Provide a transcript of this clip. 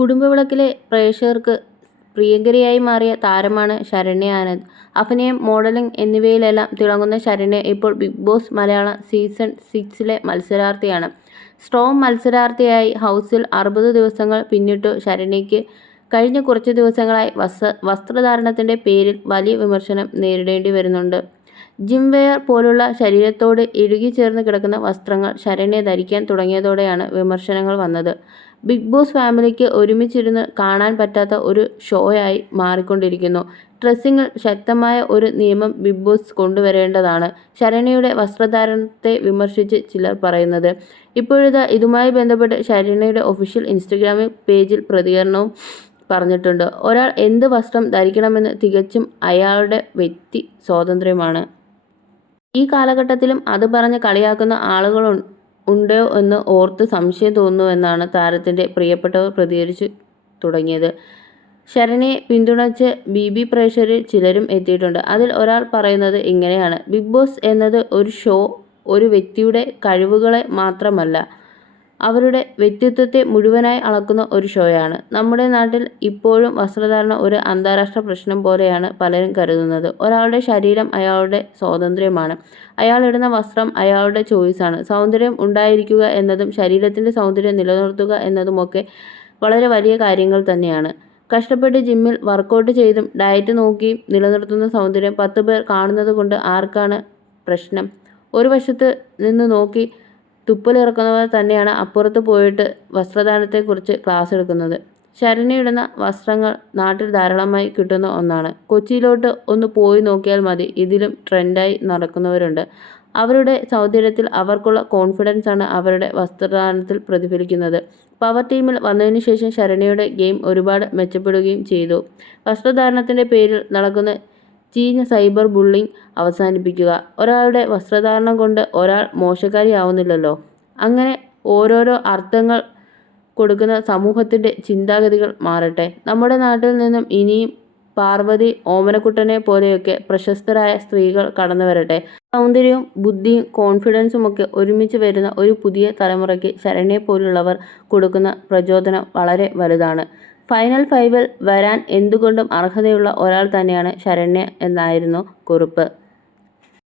കുടുംബവിളക്കിലെ പ്രേക്ഷകർക്ക് പ്രിയങ്കരിയായി മാറിയ താരമാണ് ശരണ്യ ആനന്ദ്. അഭിനയം, മോഡലിംഗ് എന്നിവയിലെല്ലാം തിളങ്ങുന്ന ശരണ്യ ഇപ്പോൾ ബിഗ് ബോസ് മലയാളം സീസൺ 6ലെ മത്സരാർത്ഥിയാണ്. സ്ട്രോങ് മത്സരാർത്ഥിയായി ഹൗസിൽ 60 ദിവസങ്ങൾ പിന്നിട്ടു ശരണ്യയ്ക്ക് കഴിഞ്ഞ കുറച്ചു ദിവസങ്ങളായി വസ്ത്രധാരണത്തിന്റെ പേരിൽ വലിയ വിമർശനം നേരിടേണ്ടി വരുന്നുണ്ട്. ജിം വെയർ പോലുള്ള ശരീരത്തോട് ഇഴുകിച്ചേർന്ന് കിടക്കുന്ന വസ്ത്രങ്ങൾ ശരണ്യ ധരിക്കാൻ തുടങ്ങിയതോടെയാണ് വിമർശനങ്ങൾ വന്നത്. ബിഗ് ബോസ് ഫാമിലിക്ക് ഒരുമിച്ചിരുന്ന് കാണാൻ പറ്റാത്ത ഒരു ഷോയായി മാറിക്കൊണ്ടിരിക്കുന്നു. ഡ്രസ്സിങ്ങിൽ ശക്തമായ ഒരു നിയമം ബിഗ് ബോസ് കൊണ്ടുവരേണ്ടതാണ് ശരണ്യയുടെ വസ്ത്രധാരണത്തെ വിമർശിച്ച് ചിലർ പറയുന്നത്. ഇപ്പോഴിതാ ഇതുമായി ബന്ധപ്പെട്ട് ശരണ്യയുടെ ഒഫീഷ്യൽ ഇൻസ്റ്റഗ്രാം പേജിൽ പ്രതികരണവും പറഞ്ഞിട്ടുണ്ട്. ഒരാൾ എന്ത് വസ്ത്രം ധരിക്കണമെന്ന് തികച്ചും അയാളുടെ വ്യക്തി സ്വാതന്ത്ര്യമാണ്. ഈ കാലഘട്ടത്തിലും അത് പറഞ്ഞ് കളിയാക്കുന്ന ഉണ്ടോ എന്ന് ഓർത്ത് സംശയം തോന്നുന്നുവെന്നാണ് താരത്തിന്റെ പ്രിയപ്പെട്ടവർ പ്രതികരിച്ചു തുടങ്ങിയത്. ശരണ്യയെ പിന്തുണച്ച് ബി പ്രേക്ഷകരിൽ ചിലരും എത്തിയിട്ടുണ്ട്. അതിൽ ഒരാൾ പറയുന്നത് ഇങ്ങനെയാണ്: ബിഗ് ബോസ് എന്നത് ഒരു ഷോ ഒരു വ്യക്തിയുടെ കഴിവുകളെ മാത്രമല്ല, അവരുടെ വ്യക്തിത്വത്തെ മുഴുവനായി അളക്കുന്ന ഒരു ഷോയാണ്. നമ്മുടെ നാട്ടിൽ ഇപ്പോഴും വസ്ത്രധാരണം ഒരു അന്താരാഷ്ട്ര പ്രശ്നം പോലെയാണ് പലരും കരുതുന്നത്. ഒരാളുടെ ശരീരം അയാളുടെ സ്വാതന്ത്ര്യമാണ്. അയാളിടുന്ന വസ്ത്രം അയാളുടെ ചോയ്സാണ്. സൗന്ദര്യം ഉണ്ടായിരിക്കുക എന്നതും ശരീരത്തിന്റെ സൗന്ദര്യം നിലനിർത്തുക എന്നതുമൊക്കെ വളരെ വലിയ കാര്യങ്ങൾ തന്നെയാണ്. കഷ്ടപ്പെട്ട് ജിമ്മിൽ വർക്കൗട്ട് ചെയ്തും ഡയറ്റ് നോക്കിയും നിലനിർത്തുന്ന സൗന്ദര്യം 10 പേർ കാണുന്നത് കൊണ്ട് ആർക്കാണ് പ്രശ്നം? ഒരു വശത്ത് നിന്ന് നോക്കി തുപ്പലിറക്കുന്നവർ തന്നെയാണ് അപ്പുറത്ത് പോയിട്ട് വസ്ത്രധാരണത്തെക്കുറിച്ച് ക്ലാസ് എടുക്കുന്നത്. ശരണ്യ വസ്ത്രങ്ങൾ നാട്ടിൽ ധാരാളമായി കിട്ടുന്ന ഒന്നാണ്. കൊച്ചിയിലോട്ട് ഒന്ന് പോയി നോക്കിയാൽ മതി, ഇതിലും ട്രെൻഡായി നടക്കുന്നവരുണ്ട്. അവരുടെ സൗന്ദര്യത്തിൽ അവർക്കുള്ള കോൺഫിഡൻസ് ആണ് അവരുടെ വസ്ത്രധാരണത്തിൽ പ്രതിഫലിക്കുന്നത്. പവർ ടീമിൽ വന്നതിനു ശേഷം ശരണ്യയുടെ ഗെയിം ഒരുപാട് മെച്ചപ്പെടുകയും ചെയ്തു. വസ്ത്രധാരണത്തിന്റെ പേരിൽ നടക്കുന്ന ചീഞ്ഞ സൈബർ ബുള്ളിങ് അവസാനിപ്പിക്കുക. ഒരാളുടെ വസ്ത്രധാരണം കൊണ്ട് ഒരാൾ മോശക്കാരിയാവുന്നില്ലല്ലോ. അങ്ങനെ ഓരോരോ അർത്ഥങ്ങൾ കൊടുക്കുന്ന സമൂഹത്തിന്റെ ചിന്താഗതികൾ മാറട്ടെ. നമ്മുടെ നാട്ടിൽ നിന്നും ഇനിയും പാർവതി, ഓമനക്കുട്ടനെ പോലെയൊക്കെ പ്രശസ്തരായ സ്ത്രീകൾ കടന്നു വരട്ടെ. സൗന്ദര്യവും ബുദ്ധിയും കോൺഫിഡൻസുമൊക്കെ ഒരുമിച്ച് വരുന്ന ഒരു പുതിയ തലമുറയ്ക്ക് ശരണ്യയെ പോലുള്ളവർ കൊടുക്കുന്ന പ്രചോദനം വളരെ വലുതാണ്. ഫൈനൽ 5ൽ വരാൻ എന്തുകൊണ്ടും അർഹതയുള്ള ഒരാൾ തന്നെയാണ് ശരണ്യ എന്നായിരുന്നു കുറിപ്പ്.